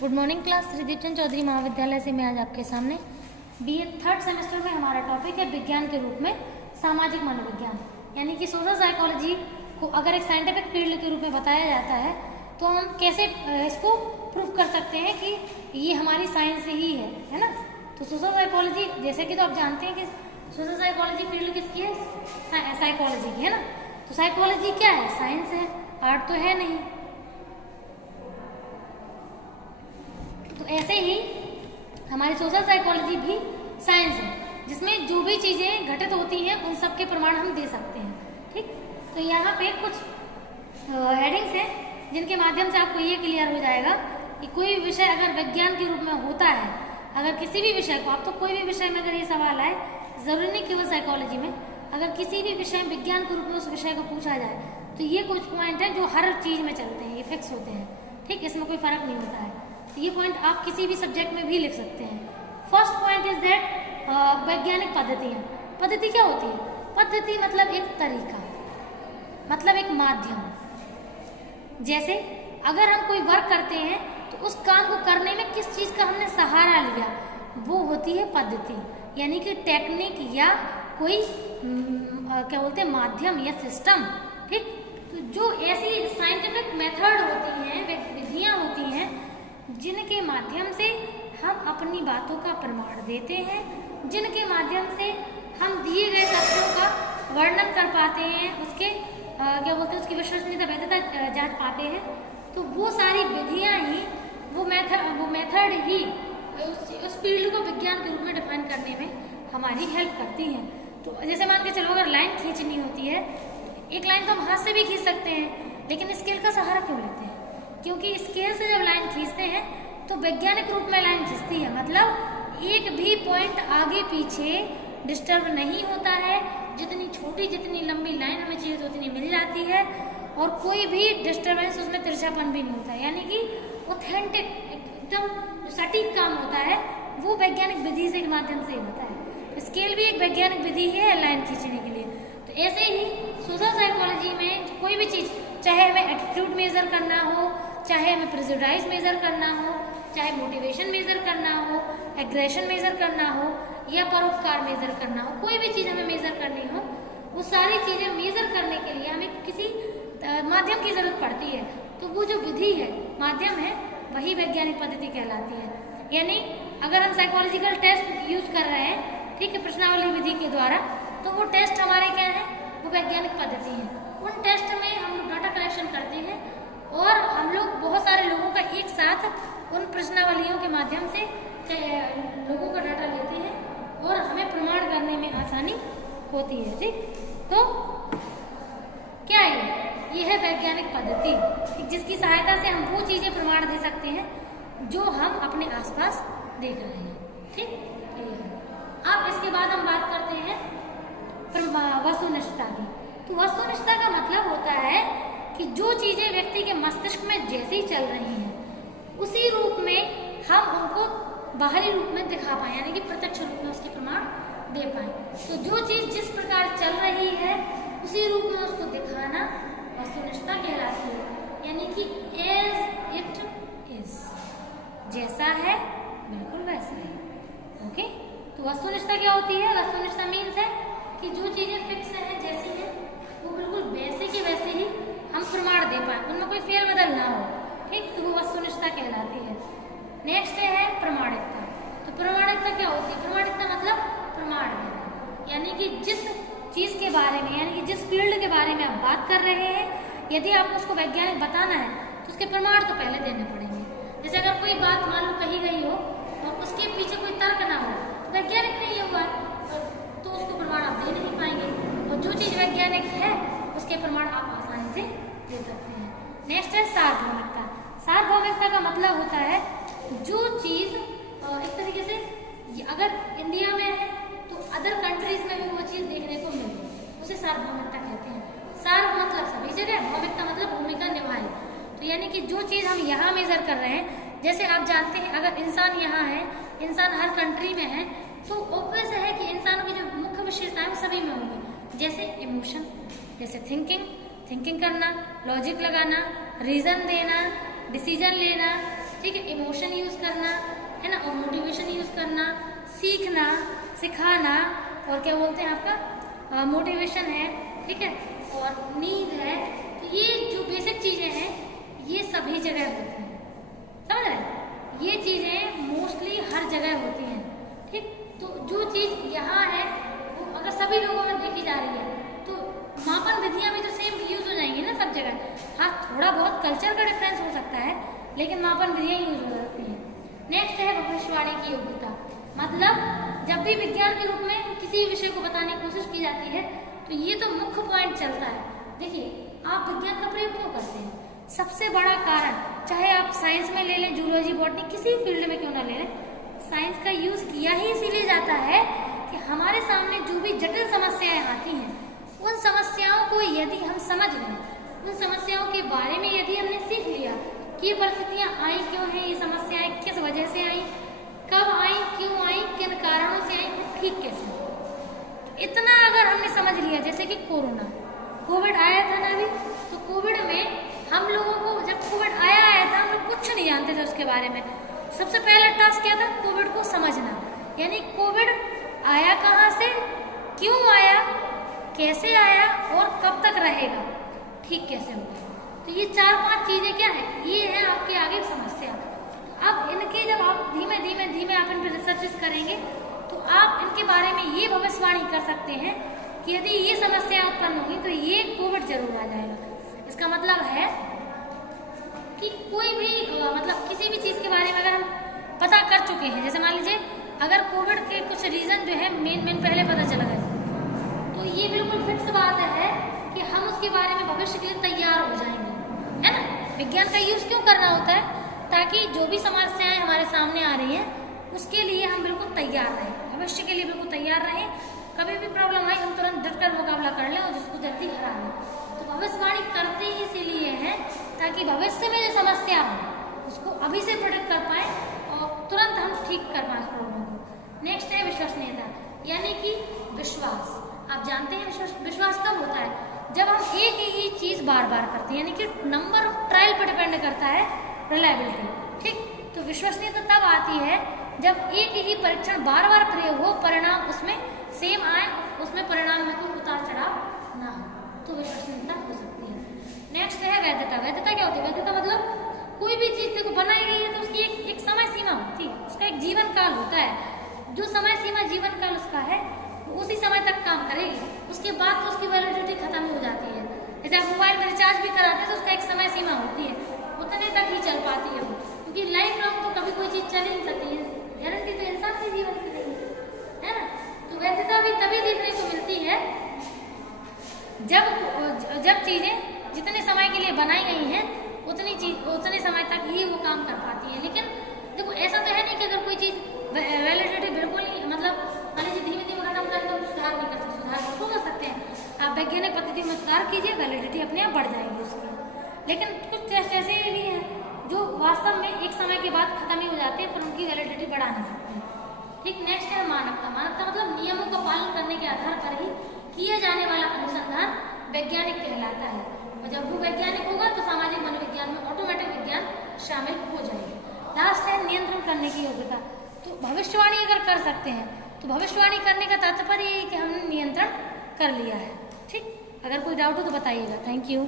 Good morning class. Shreedeep Chand Chaudhary Mahavidyalaya से मैं आज आपके सामने बीए थर्ड सेमेस्टर में हमारा टॉपिक है विज्ञान के रूप में सामाजिक मनोविज्ञान, यानी कि सोशल साइकोलॉजी को अगर एक साइंटिफिक फील्ड के रूप में बताया जाता है तो हम कैसे इसको प्रूव कर सकते हैं कि ये हमारी साइंस ही है ना। तो सोशल साइकोलॉजी जैसे कि तो आप जानते हैं कि सोशल साइकोलॉजी फील्ड किसकी है, साइकोलॉजी की है ना। तो साइकोलॉजी क्या है, साइंस है, आर्ट तो है नहीं। तो ऐसे ही हमारी सोशल साइकोलॉजी भी साइंस है, जिसमें जो भी चीज़ें घटित होती हैं उन सब के प्रमाण हम दे सकते हैं। ठीक, तो यहाँ पे कुछ हेडिंग्स हैं जिनके माध्यम से आपको ये क्लियर हो जाएगा कि कोई विषय अगर विज्ञान के रूप में होता है, अगर किसी भी विषय को, आप तो कोई भी विषय में अगर ये सवाल आए, ज़रूरी नहीं केवल साइकोलॉजी में, अगर किसी भी विषय में विज्ञान के रूप में उस विषय को पूछा जाए तो ये कुछ पॉइंट हैं जो हर चीज़ में चलते हैं, ये फिक्स होते हैं। ठीक, इसमें कोई फर्क नहीं होता है। तो ये पॉइंट आप किसी भी सब्जेक्ट में भी लिख सकते हैं। फर्स्ट पॉइंट इज दैट वैज्ञानिक पद्धतियाँ। पद्धति क्या होती है? पद्धति मतलब एक तरीका, मतलब एक माध्यम। जैसे अगर हम कोई वर्क करते हैं तो उस काम को करने में किस चीज़ का हमने सहारा लिया, वो होती है पद्धति, यानी कि टेक्निक या कोई क्या बोलते हैं, माध्यम या सिस्टम। ठीक, तो जो ऐसी साइंटिफिक मेथड होती हैं, विधियाँ होती हैं, जिनके माध्यम से हम अपनी बातों का प्रमाण देते हैं, जिनके माध्यम से हम दिए गए तथ्यों का वर्णन कर पाते हैं, उसके क्या बोलते हैं, उसकी विश्वसनीयता वैधता जांच पाते हैं, तो वो सारी विधियां ही, वो मेथड ही उस फील्ड को विज्ञान के रूप में डिफाइन करने में हमारी हेल्प करती हैं। तो जैसे मान के चलो, अगर लाइन खींचनी होती है, एक लाइन तो हम हाथ से भी खींच सकते हैं, लेकिन स्केल का सहारा क्यों लेते हैं? क्योंकि स्केल से जब लाइन खींचते हैं तो वैज्ञानिक रूप में लाइन खींचती है, मतलब एक भी पॉइंट आगे पीछे डिस्टर्ब नहीं होता है, जितनी छोटी जितनी लंबी लाइन हमें चाहिए तो उतनी मिल जाती है, और कोई भी डिस्टर्बेंस उसमें तिरछापन भी नहीं होता है, यानी कि ऑथेंटिक एकदम जो सटीक काम होता है वो वैज्ञानिक विधि से के माध्यम से होता है। स्केल भी एक वैज्ञानिक विधि है लाइन खींचने के लिए। तो ऐसे ही सोशल साइकोलॉजी में कोई भी चीज़, चाहे हमें एटीट्यूड मेजर करना हो, चाहे हमें प्रेजुडाइज मेजर करना हो, चाहे मोटिवेशन मेजर करना हो, एग्रेशन मेजर करना हो, या परोपकार मेजर करना हो, कोई भी चीज़ हमें मेजर करनी हो, वो सारी चीज़ें मेजर करने के लिए हमें किसी माध्यम की ज़रूरत पड़ती है। तो वो जो विधि है, माध्यम है, वही वैज्ञानिक पद्धति कहलाती है। यानी अगर हम साइकोलॉजिकल टेस्ट यूज कर रहे हैं, ठीक है, प्रश्नावली विधि के द्वारा, तो वो टेस्ट हमारे क्या है, वो वैज्ञानिक पद्धति है। उन टेस्ट में हम लोग डाटा कलेक्शन करते हैं और हम लोग बहुत सारे लोगों का एक साथ उन प्रश्नावलियों के माध्यम से लोगों का डाटा लेते हैं और हमें प्रमाण करने में आसानी होती है। ठीक, तो क्या है ये है वैज्ञानिक पद्धति, जिसकी सहायता से हम वो चीज़ें प्रमाण दे सकते हैं जो हम अपने आसपास देख रहे हैं। ठीक, अब इसके बाद हम बात करते हैं वस्तुनिष्ठता की। तो वस्तुनिष्ठता का मतलब होता है कि जो चीज़ें व्यक्ति के मस्तिष्क में जैसे ही चल रही हैं उसी रूप में हम उनको बाहरी रूप में दिखा पाएं, यानी कि प्रत्यक्ष रूप में उसके प्रमाण दे पाएं। तो जो चीज़ जिस प्रकार चल रही है उसी रूप में उसको दिखाना वस्तुनिष्ठता कहलाती है, यानी कि एज इट इज, जैसा है बिल्कुल वैसा है। ओके, तो वस्तुनिष्ठता क्या होती है? वस्तुनिष्ठता मीन्स है कि जो चीज़ें फिक्स हैं, जैसी हैं, वो बिल्कुल वैसे के वैसे ही हम प्रमाण दे पाएं, उनमें कोई फेरबदल ना हो। ठीक, तो वो वस्तुनिष्ठता कहलाती है। नेक्स्ट है प्रमाणिकता। तो प्रमाणिकता क्या होती है? प्रमाणिकता मतलब प्रमाण देना, यानी कि जिस चीज़ के बारे में, यानी कि जिस फील्ड के बारे में आप बात कर रहे हैं, यदि आपको उसको वैज्ञानिक बताना है तो उसके प्रमाण तो पहले देने पड़ेंगे। जैसे अगर कोई बात मान लो कही गई हो और उसके पीछे कोई तर्क ना हो, तो वैज्ञानिक नहीं हुआ, तो उसको प्रमाण आप दे नहीं पाएंगे। और जो चीज़ वैज्ञानिक है उसके प्रमाण आप आसानी से दे सकते हैं। नेक्स्ट है सार्वभौमिकता। सार्वभौमिकता का मतलब होता है जो चीज़ एक तरीके से अगर इंडिया में है तो अदर कंट्रीज में भी वो चीज़ देखने को मिले, उसे सार्वभौमिकता कहते हैं। सार्व मतलब सभी जगह, भौमिकता मतलब भूमिका निभाए। तो यानी कि जो चीज़ हम यहाँ मेजर कर रहे हैं, जैसे आप जानते हैं अगर इंसान यहाँ है, इंसान हर कंट्री में है, तो ऑब्वियस है कि इंसानों की जो मुख्य विशेषताएं सभी में होंगी, जैसे इमोशन, जैसे थिंकिंग करना, लॉजिक लगाना, रीज़न देना, डिसीजन लेना, ठीक है, इमोशन यूज करना है ना, और मोटिवेशन यूज करना, सीखना, सिखाना, और क्या बोलते हैं आपका मोटिवेशन है, ठीक है, और नींद है। तो ये जो बेसिक चीजें हैं ये सभी जगह होती हैं, समझ रहे हैं? ये चीजें मोस्टली हर जगह होती हैं, ठीक। तो जो चीज यहाँ है वो अगर सभी लोगों में देखी जा रही है तो मापन विधियां भी तो सेम यूज हो जाएंगी ना सब जगह। हाँ, थोड़ा बहुत कल्चर का डिफरेंस हो सकता है, लेकिन मापन विधियां यूज हो जाती हैं। नेक्स्ट है भविष्यवाणी की योग्यता। मतलब जब भी विज्ञान के रूप में किसी विषय को बताने की कोशिश की जाती है तो ये तो मुख्य पॉइंट चलता है। देखिए, आप विज्ञान का प्रयोग क्यों करते हैं? सबसे बड़ा कारण, चाहे आप साइंस में ले लें, जूलॉजी, बॉटनी, किसी फील्ड में क्यों ना ले लें, साइंस का यूज किया ही इसीलिए जाता है कि हमारे सामने जो भी जटिल समस्याएं आती हैं उन समस्याओं को यदि हम समझ लें, उन समस्याओं के बारे में यदि हमने सीख लिया कि ये परिस्थितियां आई क्यों हैं, ये समस्याएं किस वजह से आई, कब आई, क्यों आई, किन कारणों से आई, ठीक कैसे, इतना अगर हमने समझ लिया। जैसे कि कोविड आया था ना अभी, तो कोविड में हम लोगों को, जब कोविड आया था, हम लोग कुछ नहीं जानते थे उसके बारे में। सबसे पहला टास्क क्या था? कोविड को समझना, यानी कोविड आया कहाँ से, क्यों आया, कैसे आया और कब तक रहेगा, ठीक कैसे होगा। तो ये 4-5 चीजें क्या है, ये है आपके आगे समस्या। अब इनके जब आप धीमे धीमे आप इन पर रिसर्चेस करेंगे तो आप इनके बारे में ये भविष्यवाणी कर सकते हैं कि यदि ये समस्या उत्पन्न होगी तो ये कोविड जरूर आ जाएगा। इसका मतलब है कि कोई भी मतलब किसी भी चीज के बारे में अगर हम पता कर चुके हैं, जैसे मान लीजिए अगर कोविड के कुछ रीजन जो है मेन पहले पता चला गया, तो ये बिल्कुल फिक्स बात है कि हम उसके बारे में भविष्य के लिए तैयार हो जाएंगे, है ना। विज्ञान का यूज क्यों करना होता है? ताकि जो भी समस्याएं हमारे सामने आ रही हैं उसके लिए हम बिल्कुल तैयार रहें, भविष्य के लिए बिल्कुल तैयार रहें। कभी भी प्रॉब्लम आई हम तुरंत डटकर मुकाबला कर लें और जिसको जल्दी हरा लें। तो भविष्यवाणी करते ही इसीलिए है ताकि भविष्य में जो समस्या हो उसको अभी से प्रोटेक्ट कर पाए और तुरंत हम ठीक कर पाए प्रॉब्लम को। नेक्स्ट है विश्वसनीयता, यानी कि विश्वास। आप जानते हैं विश्वास कब होता है? जब हम एक ही चीज बार बार करते हैं, यानी कि नंबर ऑफ ट्रायल पर डिपेंड करता है रिलायबिलिटी, ठीक। तो विश्वसनीयता तब आती है जब एक ही परीक्षण बार बार प्रयोग हो, परिणाम उसमें सेम आए, उसमें परिणाम में कोई उतार चढ़ाव ना हो, तो विश्वसनीयता हो सकती है। नेक्स्ट है वैधता। वैधता क्या होती है? वैधता मतलब कोई भी चीज देखो बनाई गई है तो उसकी एक समय सीमा होती है, उसका एक जीवन काल होता है। जो समय सीमा जीवन काल उसका है वो उसी समय तक काम करेगी, उसके बाद तो उसकी वैलिडिटी खत्म हो जाती है। जैसे आप मोबाइल में रिचार्ज भी कराते हैं तो उसका एक समय सीमा होती है, उतने तक ही चल पाती है वो, क्योंकि लाइफ लॉन्ग तो कभी कोई चीज चल ही नहीं सकती है, गारंटी तो इंसान के जीवन की नहीं है ना। तो वैधता भी तभी देखने को मिलती है जब चीजें जितने समय के लिए बनाई गई हैं उतने समय तक ही वो काम कर पाती है। लेकिन देखो ऐसा तो है नहीं कि अगर कोई चीज वैलिडिटी बिल्कुल नहीं, मतलब मान लीजिए धीमे धीमे खत्म कर तो सुधार नहीं कर सकते, सुधार बिल्कुल कर सकते हैं। आप वैज्ञानिक पद्धति में सुधार कीजिए, वैलिडिटी अपने आप बढ़ जाएगी उसकी। लेकिन कुछ टेस्ट ऐसे भी हैं जो वास्तव में एक समय के बाद खत्म ही हो जाते हैं, पर उनकी वैलिडिटी बढ़ा नहीं सकते, ठीक। नेक्स्ट है मानवता। मानवता मतलब नियमों का पालन करने के आधार पर ही किया जाने वाला अनुसंधान वैज्ञानिक कहलाता है। और जब वो वैज्ञानिक होगा तो सामाजिक मनोविज्ञान में ऑटोमेटिक विज्ञान शामिल हो जाएगी। लास्ट है नियंत्रण करने की योग्यता। तो भविष्यवाणी अगर कर सकते हैं तो भविष्यवाणी करने का तात्पर्य ये है कि हमने नियंत्रण कर लिया है, ठीक। अगर कोई डाउट हो तो बताइएगा। Thank you.